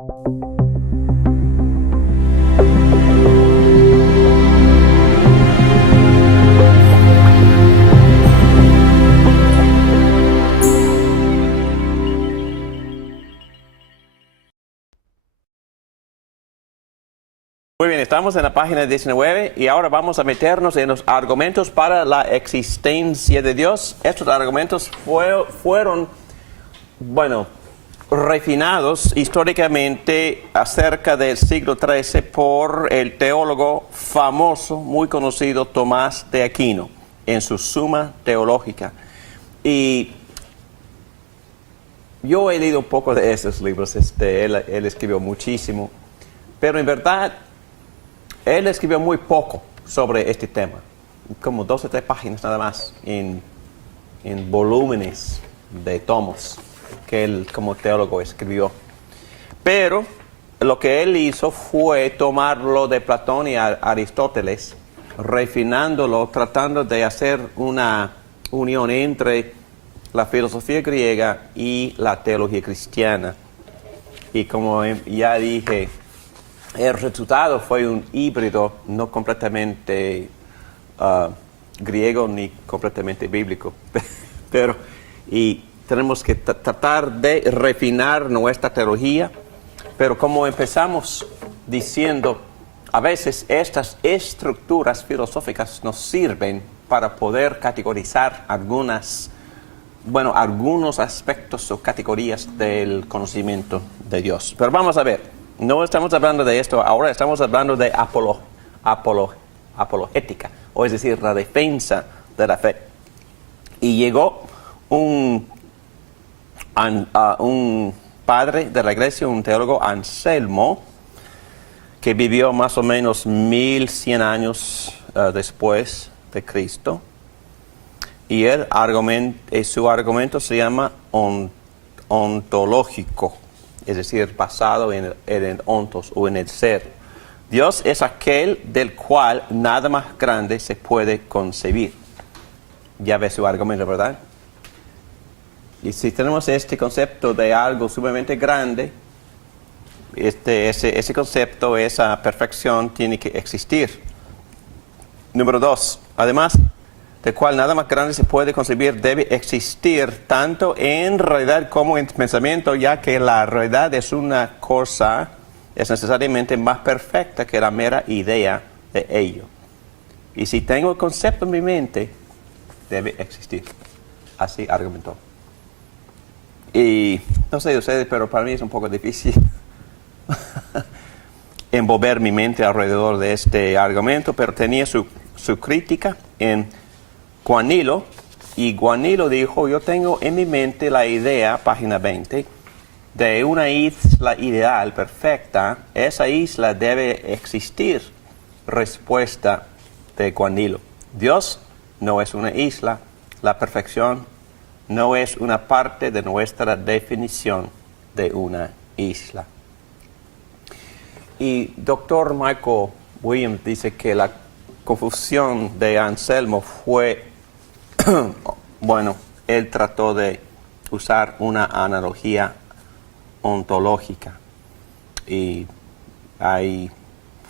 Muy bien, estamos en la página 19 y ahora vamos a meternos en los argumentos para la existencia de Dios. Estos argumentos fueron, refinados históricamente acerca del siglo XIII por el teólogo famoso, muy conocido, Tomás de Aquino, en su Suma Teológica. Y yo he leído un poco de esos libros, él escribió muchísimo, pero en verdad él escribió muy poco sobre este tema, como 2 o 3 páginas nada más, en volúmenes de tomos que él como teólogo escribió. Pero lo que él hizo fue tomarlo de Platón y Aristóteles, refinándolo, tratando de hacer una unión entre la filosofía griega y la teología cristiana. Y como ya dije, el resultado fue un híbrido no completamente griego ni completamente bíblico. Y tenemos que tratar de refinar nuestra teología, pero como empezamos diciendo, a veces estas estructuras filosóficas nos sirven para poder categorizar algunos aspectos o categorías del conocimiento de Dios. Pero vamos a ver. No estamos hablando de esto ahora, estamos hablando de apologética, o es decir, la defensa de la fe. Y llegó un padre de la iglesia, un teólogo, Anselmo, que vivió más o menos 1100 años después de Cristo. Y su argumento se llama ontológico. Es decir, basado en el ontos o en el ser. Dios es aquel del cual nada más grande se puede concebir. Ya ve su argumento, ¿verdad? Y si tenemos este concepto de algo sumamente grande, ese concepto, esa perfección tiene que existir. Número 2, además del cual nada más grande se puede concebir, debe existir tanto en realidad como en pensamiento, ya que la realidad es una cosa, es necesariamente más perfecta que la mera idea de ello. Y si tengo el concepto en mi mente, debe existir. Así argumentó. Y no sé de ustedes, pero para mí es un poco difícil envolver mi mente alrededor de este argumento, pero tenía su crítica en Guanilo, y Guanilo dijo, yo tengo en mi mente la idea, página 20, de una isla ideal, perfecta. Esa isla debe existir. Respuesta de Guanilo. Dios no es una isla. La perfección no es una parte de nuestra definición de una isla. Y Dr. Michael Williams dice que la confusión de Anselmo fue, él trató de usar una analogía ontológica y ahí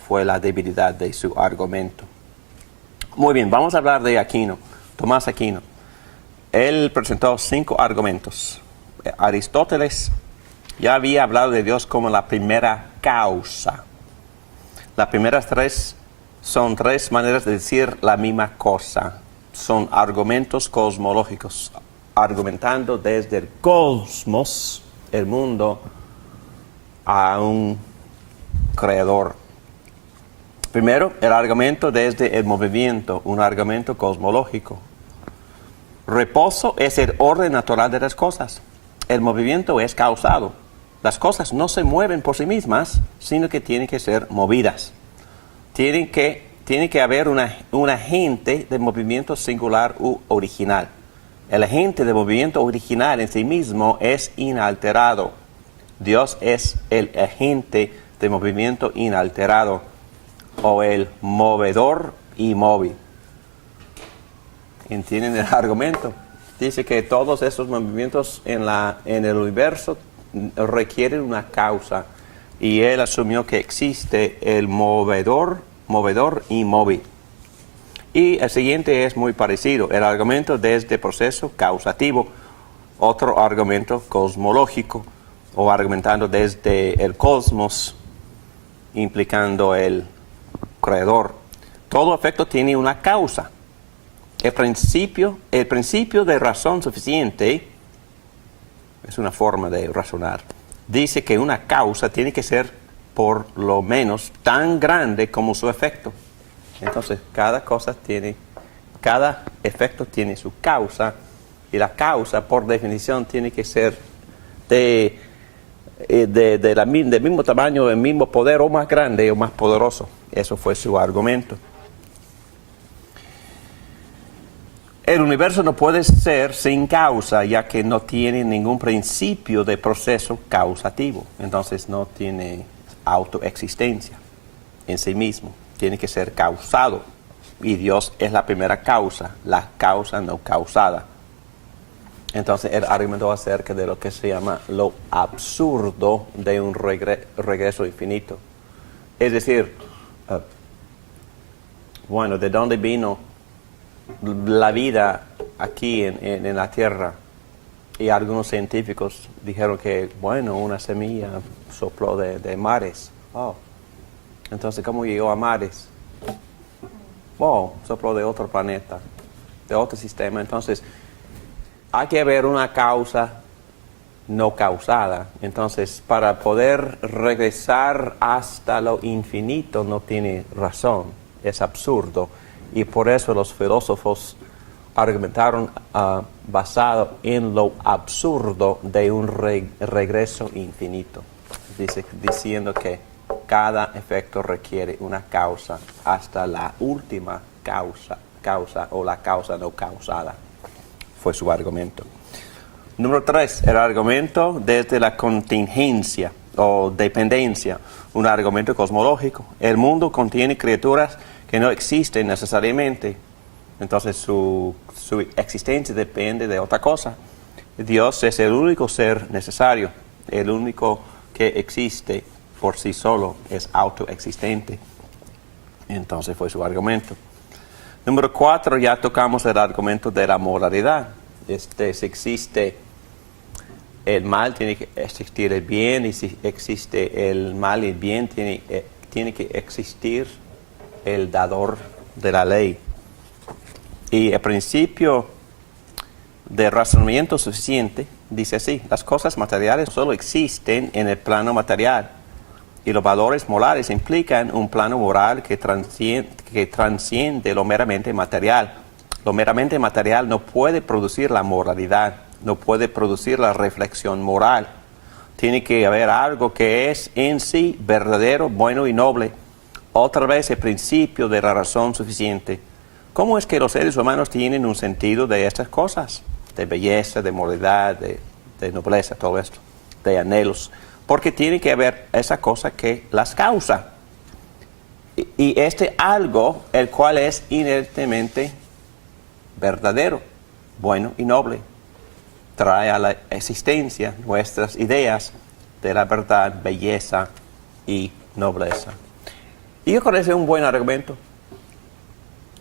fue la debilidad de su argumento. Muy bien, vamos a hablar de Aquino, Tomás Aquino. Él presentó 5 argumentos. Aristóteles ya había hablado de Dios como la primera causa. Las primeras 3 son 3 maneras de decir la misma cosa. Son argumentos cosmológicos, argumentando desde el cosmos, el mundo, a un creador. Primero, el argumento desde el movimiento, un argumento cosmológico. Reposo es el orden natural de las cosas. El movimiento es causado. Las cosas no se mueven por sí mismas, sino que tienen que ser movidas. Tiene que haber un agente de movimiento singular u original. El agente de movimiento original en sí mismo es inalterado. Dios es el agente de movimiento inalterado, o el movedor inmóvil. ¿Entienden el argumento? Dice que todos esos movimientos en el universo requieren una causa. y él asumió que existe el movedor y móvil. Y el siguiente es muy parecido, el argumento desde proceso causativo, otro argumento cosmológico, o argumentando desde el cosmos, implicando el creador. Todo efecto tiene una causa. El principio de razón suficiente es una forma de razonar. Dice que una causa tiene que ser por lo menos tan grande como su efecto. Entonces, cada efecto tiene su causa, y la causa, por definición, tiene que ser del mismo tamaño, del mismo poder, o más grande o más poderoso. Eso fue su argumento. El universo no puede ser sin causa, ya que no tiene ningún principio de proceso causativo. Entonces no tiene autoexistencia en sí mismo. Tiene que ser causado. Y Dios es la primera causa, la causa no causada. Entonces él argumentó acerca de lo que se llama lo absurdo de un regreso infinito. Es decir, bueno, ¿de dónde vino la vida aquí en la Tierra? Y algunos científicos dijeron que, bueno, una semilla sopló de mares. Oh. Entonces, ¿cómo llegó a mares? Oh, sopló de otro planeta, de otro sistema. Entonces, hay que haber una causa no causada. Entonces, para poder regresar hasta lo infinito no tiene razón. Es absurdo. Y por eso los filósofos argumentaron basado en lo absurdo de un regreso infinito. Diciendo que cada efecto requiere una causa hasta la última causa o la causa no causada. Fue su argumento. Número 3, el argumento desde la contingencia o dependencia, un argumento cosmológico. El mundo contiene criaturas que no existen necesariamente, entonces su existencia depende de otra cosa. Dios es el único ser necesario, el único que existe por sí solo, es autoexistente. Entonces fue su argumento. Número 4, ya tocamos el argumento de la moralidad. Si existe el mal, tiene que existir el bien, y si existe el mal y el bien, tiene que existir el dador de la ley. Y el principio de razonamiento suficiente dice así: las cosas materiales solo existen en el plano material, y los valores morales implican un plano moral que transciende lo meramente material. Lo meramente material no puede producir la moralidad, no puede producir la reflexión moral. Tiene que haber algo que es en sí verdadero, bueno y noble. Otra vez el principio de la razón suficiente. ¿Cómo es que los seres humanos tienen un sentido de estas cosas? De belleza, de moralidad, de nobleza, todo esto, de anhelos. Porque tiene que haber esa cosa que las causa. Y este algo, el cual es inerentemente verdadero, bueno y noble, trae a la existencia nuestras ideas de la verdad, belleza y nobleza. Y yo creo que ese es un buen argumento,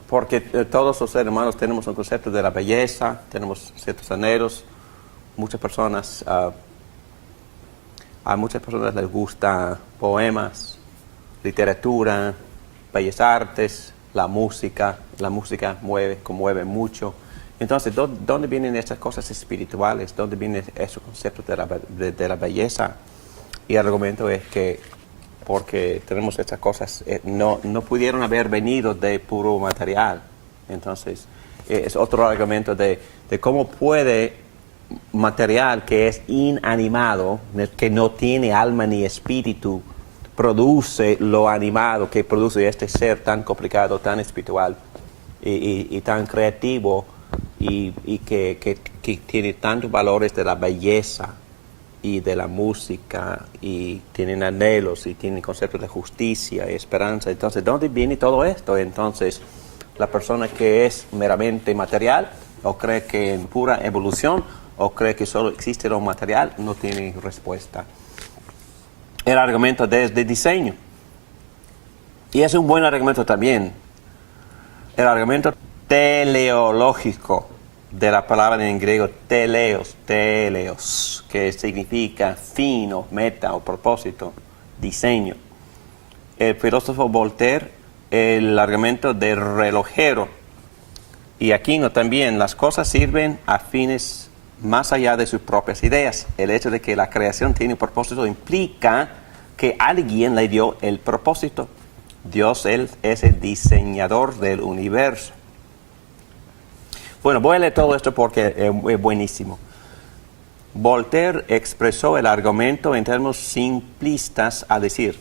porque todos los seres humanos tenemos un concepto de la belleza, tenemos ciertos anhelos. A muchas personas les gustan poemas, literatura, bellas artes, la música conmueve mucho. Entonces, ¿dónde vienen estas cosas espirituales? ¿Dónde viene ese concepto de la belleza? Y el argumento es que porque tenemos estas cosas, no pudieron haber venido de puro material. Entonces, es otro argumento de cómo puede material que es inanimado, que no tiene alma ni espíritu, produce lo animado que produce este ser tan complicado, tan espiritual y tan creativo, y que tiene tantos valores de la belleza y de la música, y tienen anhelos y tienen conceptos de justicia y esperanza. Entonces, ¿dónde viene todo esto? Entonces, la persona que es meramente material, o cree que en pura evolución, o cree que solo existe lo material, no tiene respuesta. el argumento desde diseño. Y es un buen argumento también. El argumento teleológico de la palabra en griego teleos, que significa fin o meta o propósito, diseño. El filósofo Voltaire, el argumento del relojero. Y Aquino también, las cosas sirven a fines más allá de sus propias ideas. El hecho de que la creación tiene un propósito implica que alguien le dio el propósito. Dios, Él es el diseñador del universo. Bueno, voy a leer todo esto porque es buenísimo. Voltaire expresó el argumento en términos simplistas al decir,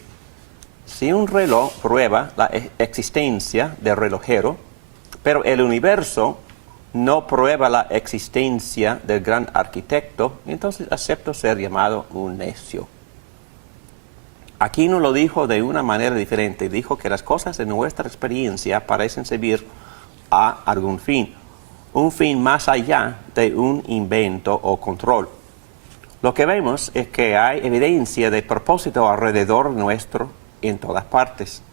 si un reloj prueba la existencia del relojero, pero el universo no prueba la existencia del gran arquitecto, entonces acepto ser llamado un necio. Aquino lo dijo de una manera diferente. Dijo que las cosas de nuestra experiencia parecen servir a algún fin. Un fin más allá de un invento o control. Lo que vemos es que hay evidencia de propósito alrededor nuestro en todas partes.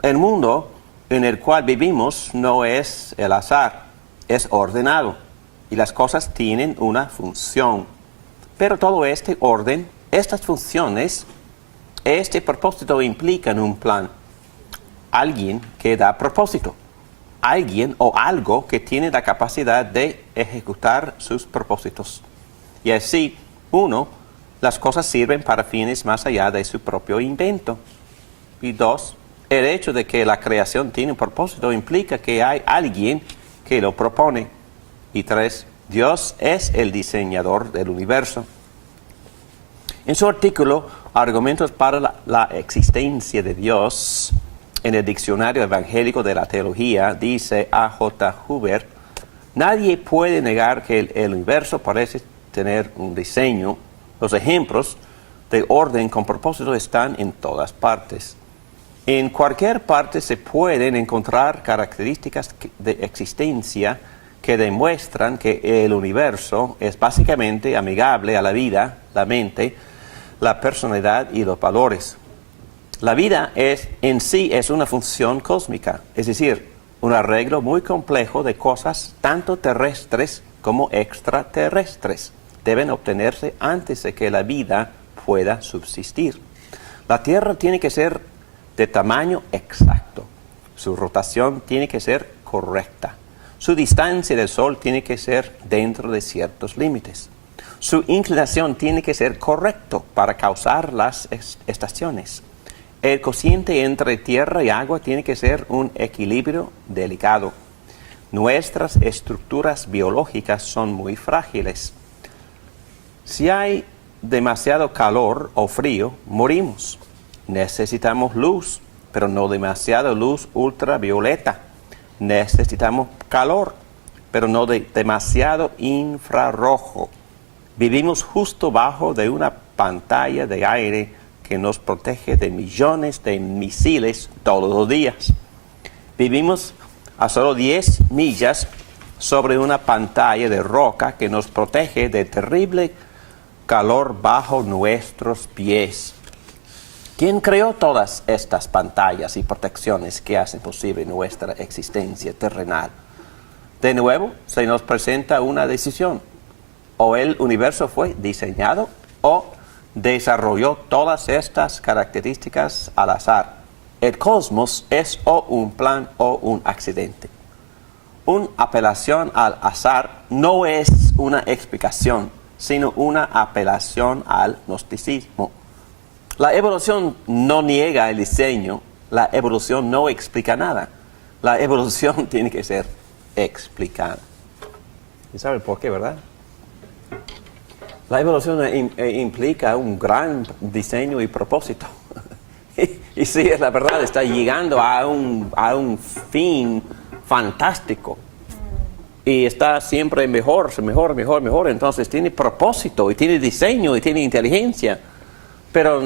El mundo en el cual vivimos no es el azar, es ordenado. Y las cosas tienen una función. Pero todo este orden, estas funciones, este propósito implica un plan. Alguien que da propósito. Alguien o algo que tiene la capacidad de ejecutar sus propósitos. Y así, uno, las cosas sirven para fines más allá de su propio invento. Y dos, el hecho de que la creación tiene un propósito implica que hay alguien que lo propone. Y tres, Dios es el diseñador del universo. En su artículo, Argumentos para la existencia de Dios, en el Diccionario Evangélico de la Teología, dice A.J. Huber, nadie puede negar que el universo parece tener un diseño. Los ejemplos de orden con propósito están en todas partes. En cualquier parte se pueden encontrar características de existencia que demuestran que el universo es básicamente amigable a la vida, la mente, la personalidad y los valores. La vida en sí es una función cósmica, es decir, un arreglo muy complejo de cosas tanto terrestres como extraterrestres. Deben obtenerse antes de que la vida pueda subsistir. La Tierra tiene que ser de tamaño exacto. Su rotación tiene que ser correcta. Su distancia del Sol tiene que ser dentro de ciertos límites. Su inclinación tiene que ser correcto para causar las estaciones. El cociente entre tierra y agua tiene que ser un equilibrio delicado. Nuestras estructuras biológicas son muy frágiles. Si hay demasiado calor o frío, morimos. Necesitamos luz, pero no demasiada luz ultravioleta. Necesitamos calor, pero no demasiado infrarrojo. Vivimos justo bajo de una pantalla de aire que nos protege de millones de misiles todos los días. Vivimos a solo 10 millas sobre una pantalla de roca que nos protege de terrible calor bajo nuestros pies. ¿Quién creó todas estas pantallas y protecciones que hacen posible nuestra existencia terrenal? De nuevo, se nos presenta una decisión. O el universo fue diseñado o desarrolló todas estas características al azar. El cosmos es o un plan o un accidente. Una apelación al azar no es una explicación, sino una apelación al gnosticismo. La evolución no niega el diseño, la evolución no explica nada. La evolución tiene que ser explicada. ¿Y saben por qué, verdad? La evolución implica un gran diseño y propósito. y sí, es la verdad, está llegando a un fin fantástico. Y está siempre mejor. Entonces tiene propósito, y tiene diseño, y tiene inteligencia. Pero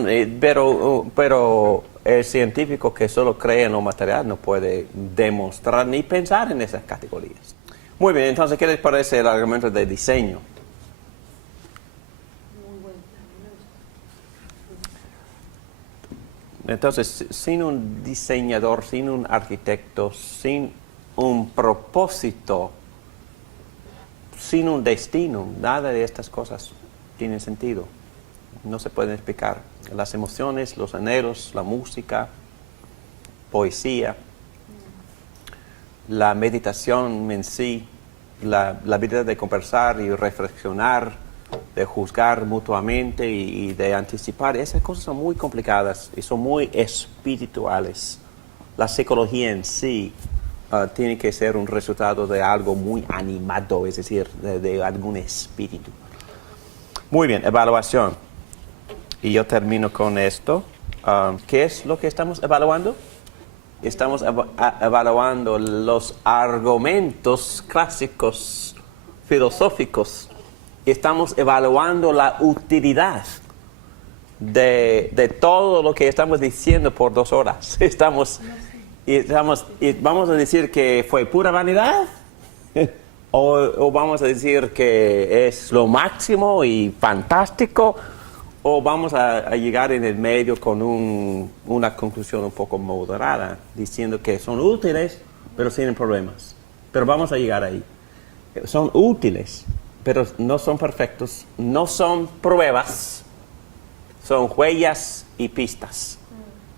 el científico que solo cree en lo material no puede demostrar ni pensar en esas categorías. Muy bien, entonces, ¿qué les parece el argumento de diseño? Entonces, sin un diseñador, sin un arquitecto, sin un propósito, sin un destino, nada de estas cosas tiene sentido. No se pueden explicar. Las emociones, los anhelos, la música, poesía, la meditación en sí, la habilidad de conversar y reflexionar, de juzgar mutuamente y de anticipar, esas cosas son muy complicadas y son muy espirituales. La psicología en sí tiene que ser un resultado de algo muy animado, es decir, de algún espíritu. Muy bien, evaluación. Y yo termino con esto. ¿Qué es lo que estamos evaluando? Estamos evaluando los argumentos clásicos filosóficos. Estamos evaluando la utilidad de todo lo que estamos diciendo por 2 horas. Y vamos a decir que fue pura vanidad o vamos a decir que es lo máximo y fantástico, o vamos a llegar en el medio con una conclusión un poco moderada, diciendo que son útiles, pero tienen problemas. Pero vamos a llegar ahí. Son útiles, pero no son perfectos, no son pruebas, son huellas y pistas.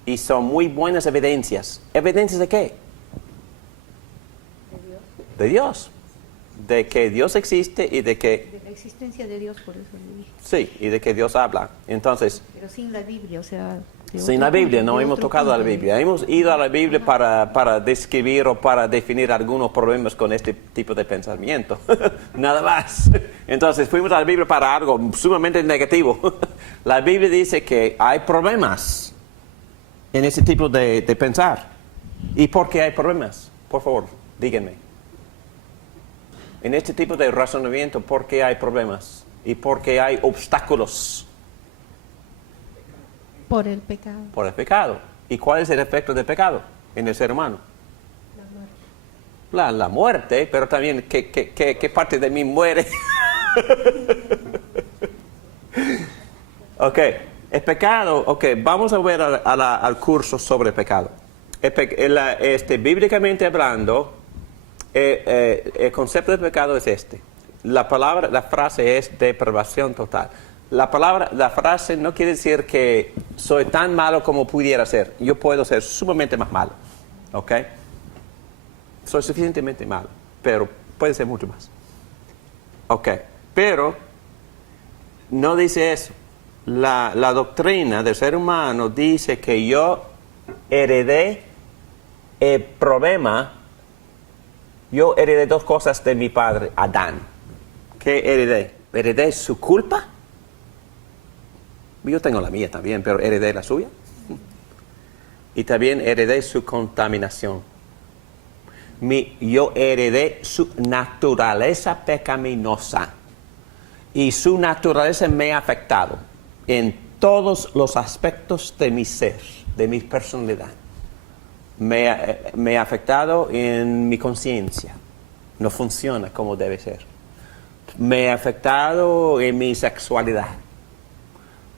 Y son muy buenas evidencias. ¿Evidencias de qué? De Dios. De Dios. De que Dios existe y de que... De la existencia de Dios, por eso le dije. Sí, y de que Dios habla. Entonces... Pero sin la Biblia, o sea... Sin la Biblia, no hemos tocado a la Biblia. Hemos ido a la Biblia para describir o para definir algunos problemas con este tipo de pensamiento. Nada más. Entonces fuimos a la Biblia para algo sumamente negativo. La Biblia dice que hay problemas en ese tipo de pensar. ¿Y por qué hay problemas? Por favor, díganme. En este tipo de razonamiento, ¿por qué hay problemas? ¿Y por qué hay obstáculos? Por el pecado. Por el pecado. ¿Y cuál es el efecto del pecado en el ser humano? La muerte. La muerte, pero también, ¿qué parte de mí muere? Ok, el pecado, vamos a ver al curso sobre el pecado. Bíblicamente hablando, el concepto de pecado es este. La frase es depravación total. La frase no quiere decir que soy tan malo como pudiera ser. Yo puedo ser sumamente más malo, ¿ok? Soy suficientemente malo, pero puede ser mucho más. Ok, pero no dice eso. La doctrina del ser humano dice que yo heredé el problema. Yo heredé 2 cosas de mi padre, Adán. ¿Qué heredé? ¿Heredé su culpa? Yo tengo la mía también, pero heredé la suya. Y también heredé su contaminación. Yo heredé su naturaleza pecaminosa. Y su naturaleza me ha afectado en todos los aspectos de mi ser, de mi personalidad. Me ha afectado en mi conciencia. No funciona como debe ser. Me ha afectado en mi sexualidad.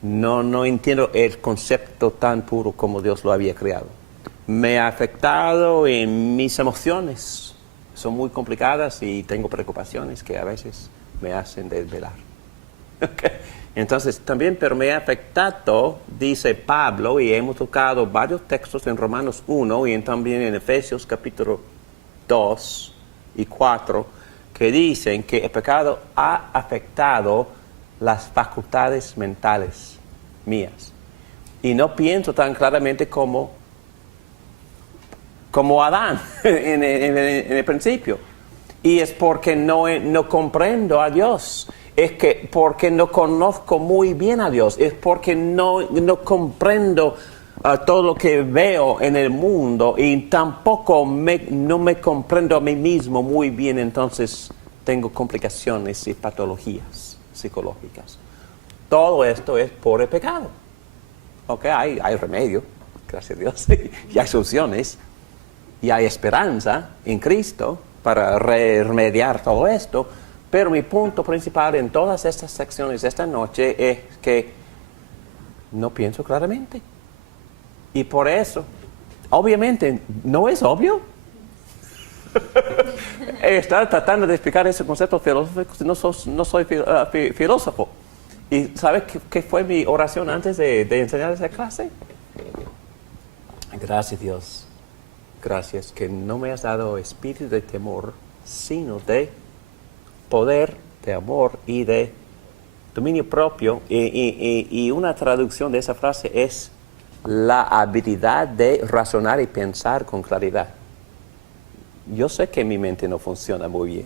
No entiendo el concepto tan puro como Dios lo había creado. Me ha afectado en mis emociones. Son muy complicadas y tengo preocupaciones que a veces me hacen desvelar. Okay. Entonces, también, pero me ha afectado, dice Pablo, y hemos tocado varios textos en Romanos 1 y también en Efesios capítulo 2 y 4, que dicen que el pecado ha afectado las facultades mentales mías. Y no pienso tan claramente como Adán en el principio. Y es porque no comprendo a Dios. Es que porque no conozco muy bien a Dios. Es porque no comprendo todo lo que veo en el mundo y tampoco no me comprendo a mí mismo muy bien. Entonces tengo complicaciones y patologías psicológicas. Todo esto es por el pecado. Ok, hay remedio, gracias a Dios, y hay soluciones, y hay esperanza en Cristo para remediar todo esto, pero mi punto principal en todas estas secciones esta noche es que no pienso claramente. Y por eso, obviamente, ¿no es obvio? Estaba tratando de explicar ese concepto filosófico, no soy filósofo. ¿Y sabes qué fue mi oración antes de enseñar esa clase? Gracias, Dios. Gracias que no me has dado espíritu de temor, sino de poder, de amor y de dominio propio. Y una traducción de esa frase es la habilidad de razonar y pensar con claridad. Yo sé que mi mente no funciona muy bien.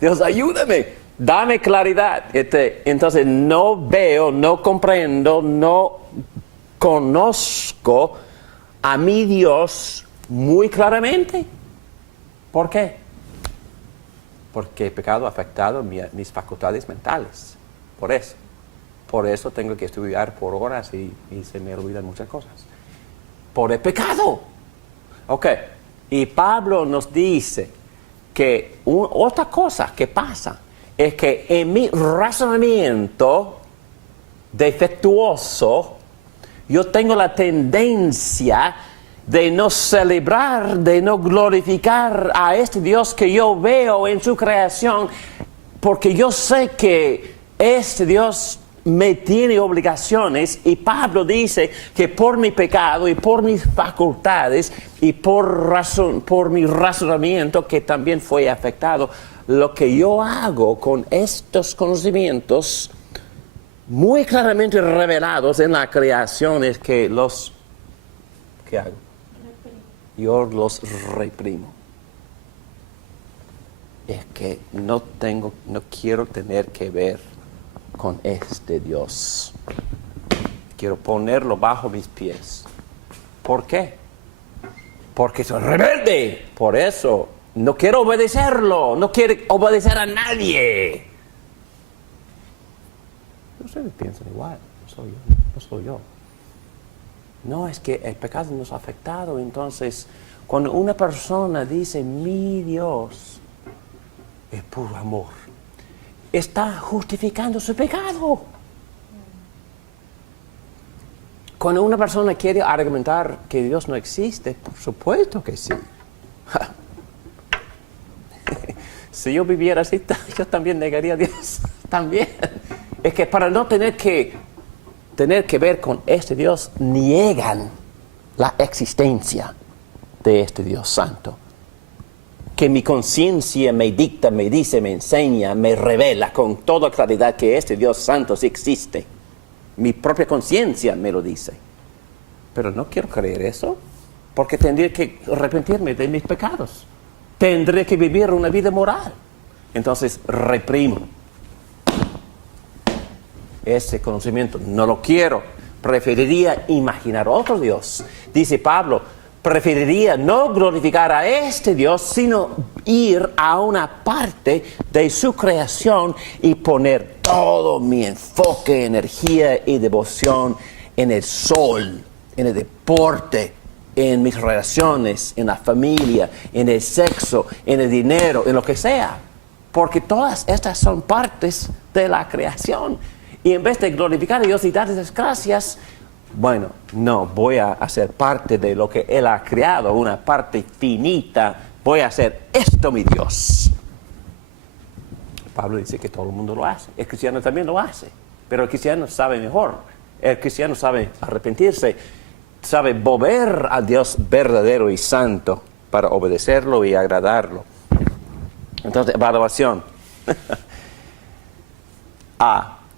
Dios, ayúdame, dame claridad. Entonces no veo, no comprendo, no conozco a mi Dios muy claramente. ¿Por qué? Porque el pecado ha afectado mis facultades mentales. Por eso tengo que estudiar por horas y se me olvidan muchas cosas. Por el pecado. Ok. Y Pablo nos dice que otra cosa que pasa es que en mi razonamiento defectuoso, yo tengo la tendencia de no celebrar, de no glorificar a este Dios que yo veo en su creación, porque yo sé que este Dios me tiene obligaciones, y Pablo dice que por mi pecado y por mis facultades y por mi razonamiento que también fue afectado, lo que yo hago con estos conocimientos muy claramente revelados en la creación es que ¿qué hago? Yo los reprimo. Es que no quiero tener que ver con este Dios. Quiero ponerlo bajo mis pies. ¿Por qué? Porque soy rebelde. Por eso no quiero obedecerlo. No quiero obedecer a nadie. Ustedes piensan igual. No soy yo. No, es que el pecado nos ha afectado. Entonces, cuando una persona dice, mi Dios es puro amor, está justificando su pecado. Cuando una persona quiere argumentar que Dios no existe, por supuesto que sí. Si yo viviera así, yo también negaría a Dios. También. Es que para no tener que ver con este Dios, niegan la existencia de este Dios santo. Que mi conciencia me dicta, me dice, me enseña, me revela con toda claridad que este Dios santo sí existe. Mi propia conciencia me lo dice. Pero no quiero creer eso, porque tendría que arrepentirme de mis pecados. Tendré que vivir una vida moral. Entonces reprimo ese conocimiento. No lo quiero. Preferiría imaginar otro Dios. Dice Pablo, preferiría no glorificar a este Dios, sino ir a una parte de su creación y poner todo mi enfoque, energía y devoción en el sol, en el deporte, en mis relaciones, en la familia, en el sexo, en el dinero, en lo que sea. Porque todas estas son partes de la creación. Y en vez de glorificar a Dios y darle las gracias, bueno, no, voy a hacer parte de lo que Él ha creado, una parte finita. Voy a hacer esto, mi Dios. Pablo dice que todo el mundo lo hace. El cristiano también lo hace. Pero el cristiano sabe mejor. El cristiano sabe arrepentirse. Sabe volver a Dios verdadero y santo para obedecerlo y agradarlo. Entonces, evaluación.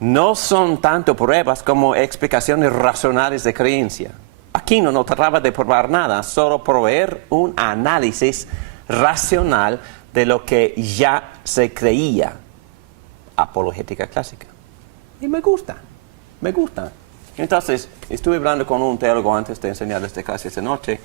No son tanto pruebas como explicaciones racionales de creencia. Aquino no trataba de probar nada, solo proveer un análisis racional de lo que ya se creía. Apologética clásica. Y me gusta. Entonces, estuve hablando con un teólogo antes de enseñar esta clase esta noche,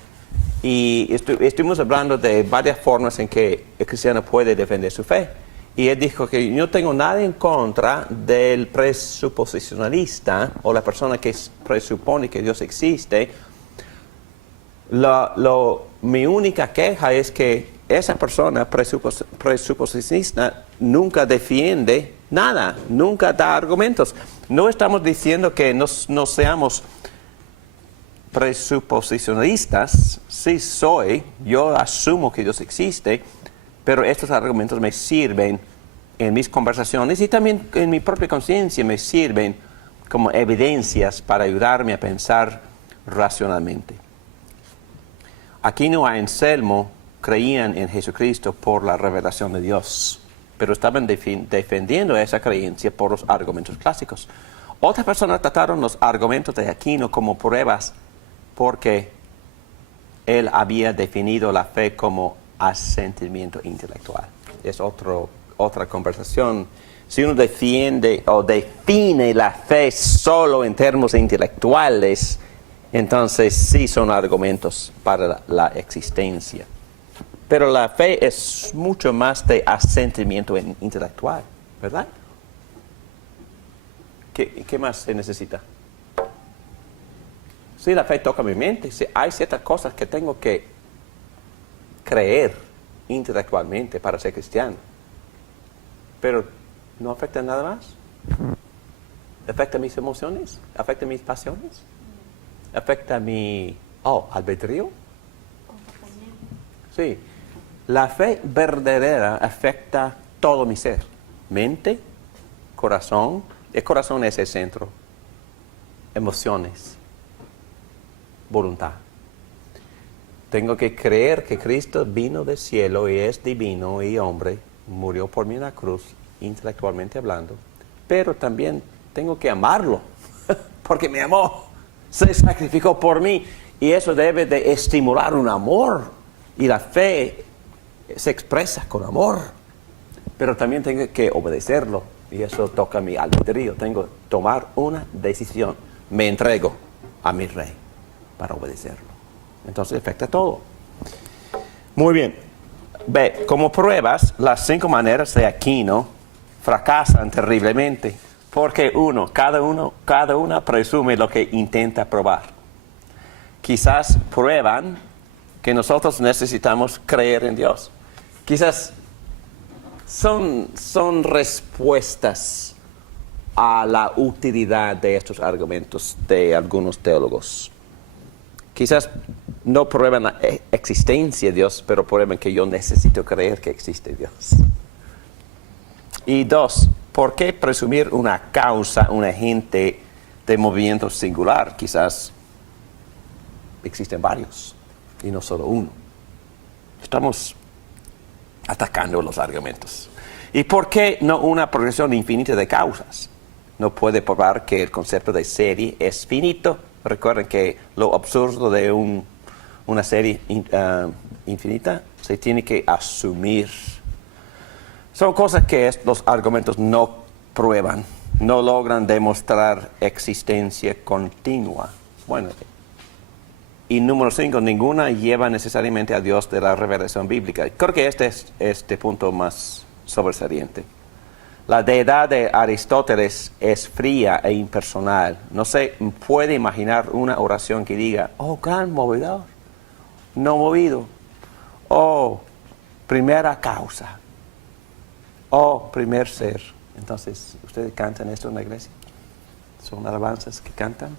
y estuvimos hablando de varias formas en que el cristiano puede defender su fe. Y él dijo que yo no tengo nada en contra del presuposicionalista o la persona que presupone que Dios existe. Mi única queja es que esa persona presuposicionista nunca defiende nada, nunca da argumentos. No estamos diciendo que no seamos presuposicionalistas, sí soy, yo asumo que Dios existe, pero estos argumentos me sirven en mis conversaciones y también en mi propia conciencia me sirven como evidencias para ayudarme a pensar racionalmente. Aquino y Anselmo creían en Jesucristo por la revelación de Dios, pero estaban defendiendo esa creencia por los argumentos clásicos. Otras personas trataron los argumentos de Aquino como pruebas porque él había definido la fe como asentimiento intelectual. Es otra conversación. Si uno defiende o define la fe solo en términos intelectuales, entonces sí son argumentos para la existencia. Pero la fe es mucho más de asentimiento intelectual, ¿verdad? ¿Qué más se necesita? Sí, la fe toca mi mente. Sí, hay ciertas cosas que tengo que creer intelectualmente para ser cristiano. Pero no afecta nada más. ¿Afecta mis emociones? ¿Afecta mis pasiones? ¿Afecta mi albedrío? Sí. La fe verdadera afecta todo mi ser. Mente, corazón. El corazón es el centro. Emociones. Voluntad. Tengo que creer que Cristo vino del cielo y es divino y hombre. Murió por mí en la cruz, intelectualmente hablando. Pero también tengo que amarlo. Porque me amó. Se sacrificó por mí. Y eso debe de estimular un amor. Y la fe se expresa con amor. Pero también tengo que obedecerlo. Y eso toca mi albedrío. Tengo que tomar una decisión. Me entrego a mi rey para obedecerlo. Entonces afecta todo. Muy bien. Ve, como pruebas, las 5 maneras de Aquino fracasan terriblemente. Porque cada una presume lo que intenta probar. Quizás prueban que nosotros necesitamos creer en Dios. Quizás son respuestas a la utilidad de estos argumentos de algunos teólogos. Quizás no prueban la existencia de Dios, pero prueban que yo necesito creer que existe Dios. Y 2, ¿por qué presumir una causa, un agente de movimiento singular? Quizás existen varios y no solo uno. Estamos atacando los argumentos. ¿Y por qué no una progresión infinita de causas? No puede probar que el concepto de serie es finito. Recuerden que lo absurdo de una serie infinita se tiene que asumir. Son cosas que los argumentos no prueban, no logran demostrar existencia continua. Bueno, y número 5, ninguna lleva necesariamente a Dios de la revelación bíblica. Creo que este es este punto más sobresaliente. La deidad de Aristóteles es fría e impersonal. No se puede imaginar una oración que diga, oh, gran movedor, no movido, oh, primera causa, oh, primer ser. Entonces, ¿ustedes cantan esto en la iglesia? ¿Son alabanzas que cantan?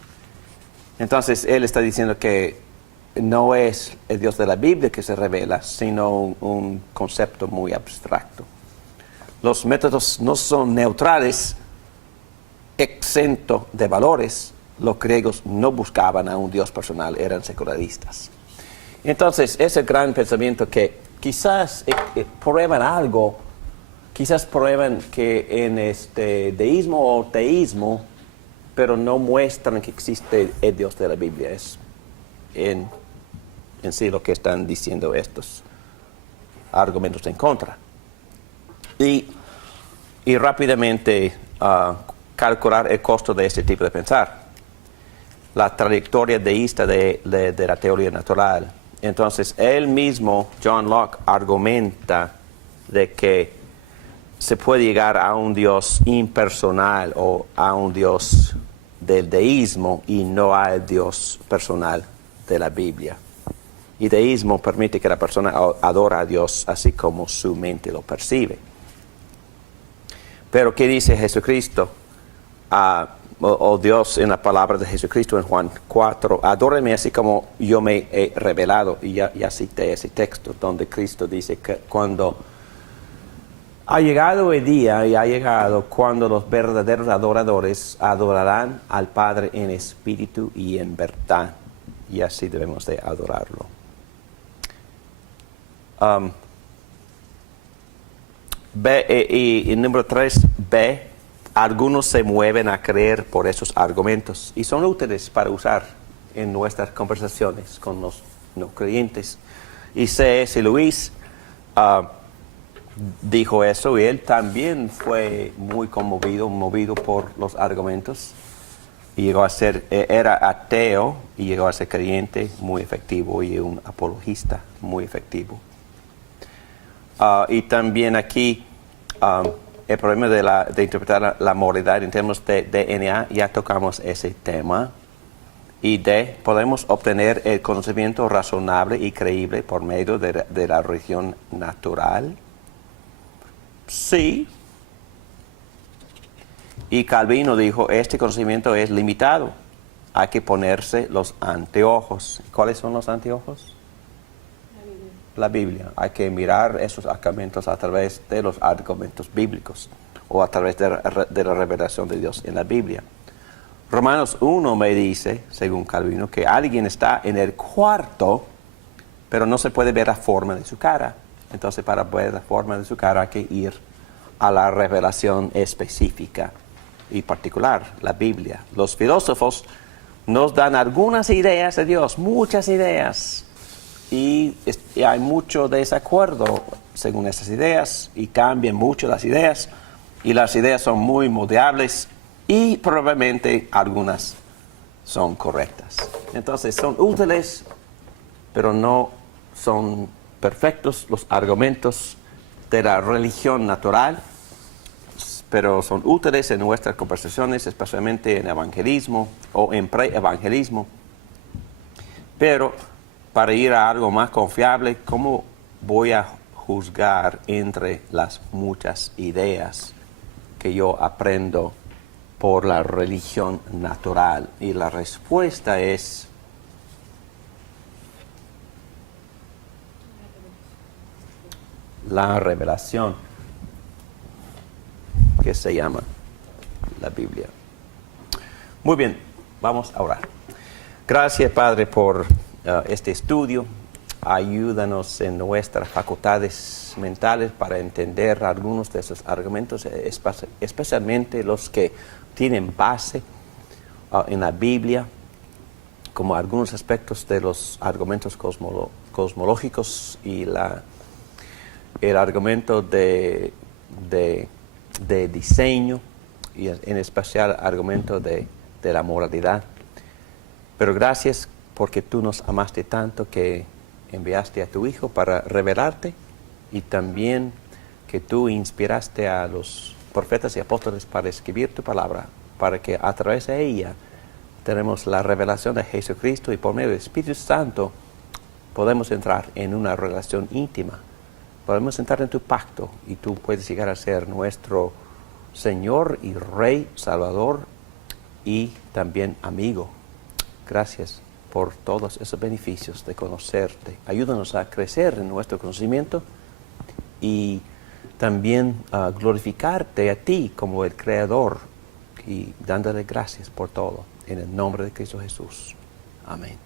Entonces, él está diciendo que no es el Dios de la Biblia que se revela, sino un concepto muy abstracto. Los métodos no son neutrales, exento de valores. Los griegos no buscaban a un Dios personal, eran secularistas. Entonces, ese gran pensamiento que quizás prueban algo, quizás prueban que en deísmo o teísmo, pero no muestran que existe el Dios de la Biblia. Es en sí lo que están diciendo estos argumentos en contra. Y rápidamente calcular el costo de este tipo de pensar. La trayectoria deísta de la teoría natural. Entonces, él mismo, John Locke, argumenta de que se puede llegar a un Dios impersonal o a un Dios del deísmo y no al Dios personal de la Biblia. Y deísmo permite que la persona adora a Dios así como su mente lo percibe. Pero ¿qué dice Jesucristo? o Dios en la palabra de Jesucristo en Juan 4, adóreme así como yo me he revelado. Y ya cité ese texto donde Cristo dice que cuando ha llegado el día y ha llegado cuando los verdaderos adoradores adorarán al Padre en espíritu y en verdad. Y así debemos de adorarlo. Y número 3, B. Algunos se mueven a creer por esos argumentos y son útiles para usar en nuestras conversaciones con los no creyentes. Y C.S. Lewis dijo eso y él también fue muy movido por los argumentos. Y llegó a ser, era ateo y llegó a ser creyente muy efectivo y un apologista muy efectivo. Y también aquí el problema de interpretar la moralidad en términos de DNA, ya tocamos ese tema. Y D, podemos obtener el conocimiento razonable y creíble por medio de la religión natural. Sí. Y Calvino dijo, este conocimiento es limitado. Hay que ponerse los anteojos. ¿Cuáles son los anteojos? La Biblia. Hay que mirar esos argumentos a través de los argumentos bíblicos o a través de la revelación de Dios en la Biblia. Romanos 1 me dice, según Calvino, que alguien está en el cuarto, pero no se puede ver la forma de su cara. Entonces, para ver la forma de su cara hay que ir a la revelación específica y particular, la Biblia. Los filósofos nos dan algunas ideas de Dios, muchas ideas, y hay mucho desacuerdo según esas ideas, y cambian mucho las ideas, y las ideas son muy moldeables, y probablemente algunas son correctas. Entonces son útiles, pero no son perfectos los argumentos de la religión natural, pero son útiles en nuestras conversaciones, especialmente en evangelismo o en pre-evangelismo. Pero para ir a algo más confiable, ¿cómo voy a juzgar entre las muchas ideas que yo aprendo por la religión natural? Y la respuesta es la revelación, que se llama la Biblia. Muy bien, vamos a orar. Gracias, Padre, por este estudio. Ayúdanos en nuestras facultades mentales para entender algunos de esos argumentos, especialmente los que tienen base en la Biblia, como algunos aspectos de los argumentos cosmológicos y el argumento de diseño y en especial argumento de la moralidad. Pero gracias porque tú nos amaste tanto que enviaste a tu Hijo para revelarte, y también que tú inspiraste a los profetas y apóstoles para escribir tu palabra, para que a través de ella tenemos la revelación de Jesucristo, y por medio del Espíritu Santo podemos entrar en una relación íntima. Podemos entrar en tu pacto y tú puedes llegar a ser nuestro Señor y Rey, Salvador y también amigo. Gracias por todos esos beneficios de conocerte. Ayúdanos a crecer en nuestro conocimiento y también a glorificarte a ti como el Creador, y dándole gracias por todo. En el nombre de Cristo Jesús. Amén.